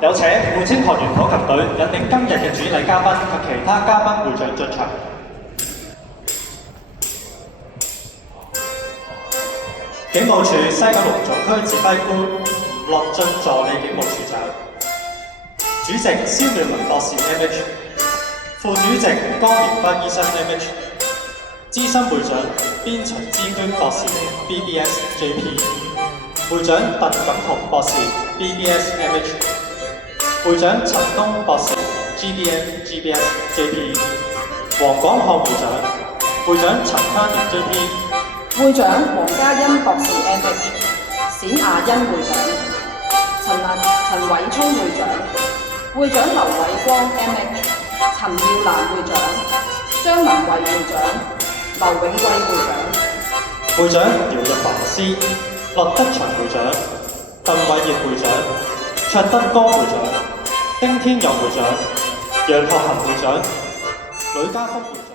有請冠青學園火球隊引領今日嘅主禮嘉賓及其他嘉賓會長進場。警務處西九龍總區指揮官樂進助理警務處長，主席蕭妙文博士 MH， 副主席江賢輝醫生 MH， 資深會長邊秦之娟博士 BBS JP， 會長鄧錦雄博士 BBS MH。會長陳東博士 GBS JP， 黃廣漢會長，會長陳嘉年 JP， 會長黃嘉欣博士 MH， 冼亞欣會長，陳偉聰會長，會長劉偉光 MH， 陳妙蘭會長，張文慧會長，劉永貴會長，會長姚日華師，駱德祥會長，鄧偉業會長，卓德光會長，丁天佑會長，楊學恒會長，呂家福會長。